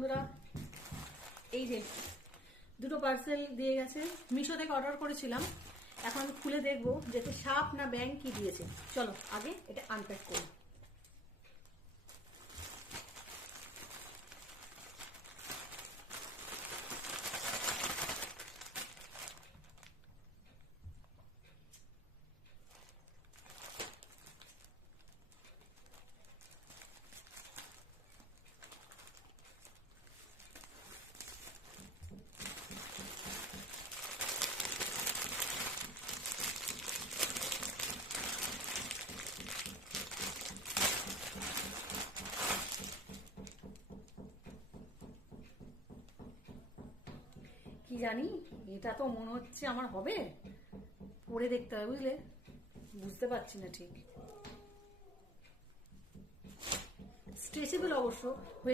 বন্ধুরা, এই যে দুটো পার্সেল দিয়ে গেছে, মিশো থেকে অর্ডার করেছিলাম। এখন আমি খুলে দেখবো যে সাপ না ব্যাং কি দিয়েছে। চলো আগে এটা আনপ্যাক করি। কি জানি, এটা তো মনে হচ্ছে আমার হবে, পরে দেখতে হবে, বুঝলে, বুঝতে পারছি না ঠিক। স্ট্রেচেবল অবশ্য হয়ে